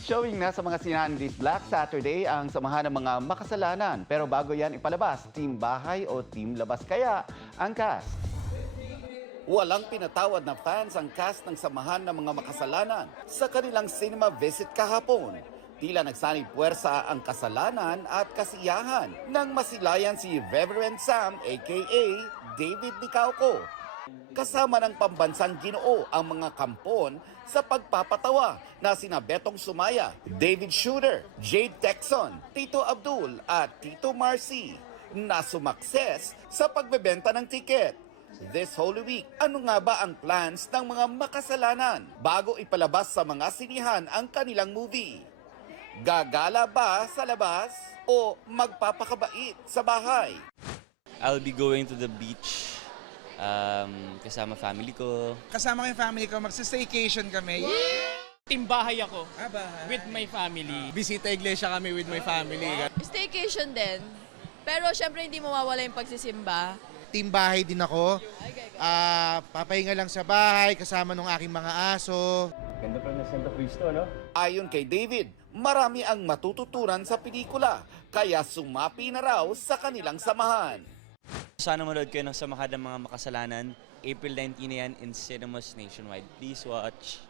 Showing na sa mga sinahan this Black Saturday ang samahan ng mga makasalanan. Pero bago yan ipalabas, team bahay o team labas kaya ang cast? Walang pinatawad na fans ang cast ng samahan ng mga makasalanan sa kanilang cinema visit kahapon. Tila nagsanib puwersa ang kasalanan at kasiyahan nang masilayan si Reverend Sam aka David Nicauco. Kasama ng pambansang Ginoo ang mga kampon sa pagpapatawa na sina Betong Sumaya, David Shooter, Jade Texon, Tito Abdul at Tito Marcy na sumakses sa pagbebenta ng tiket. This Holy Week, ano nga ba ang plans ng mga makasalanan bago ipalabas sa mga sinihan ang kanilang movie? Gagala ba sa labas o magpapakabait sa bahay? I'll be going to the beach kasama family ko. Kasama ko yung family ko, magsa-staycation kami. Timbahay ako Bahay. with my family. Bisita iglesia kami with my family. Staycation din. Pero syempre hindi mawawala yung pagsisimba. Team bahay din ako. Papahinga lang sa bahay kasama ng aking mga aso. Ganda pa ng Santo Cristo, no? Ayon kay David, marami ang matututunan sa pelikula kaya sumapi na raw sa kanilang samahan. Sana manood kayo ng Samahan ng Mga Makasalanan. April 19 na yan in cinemas nationwide. Please watch.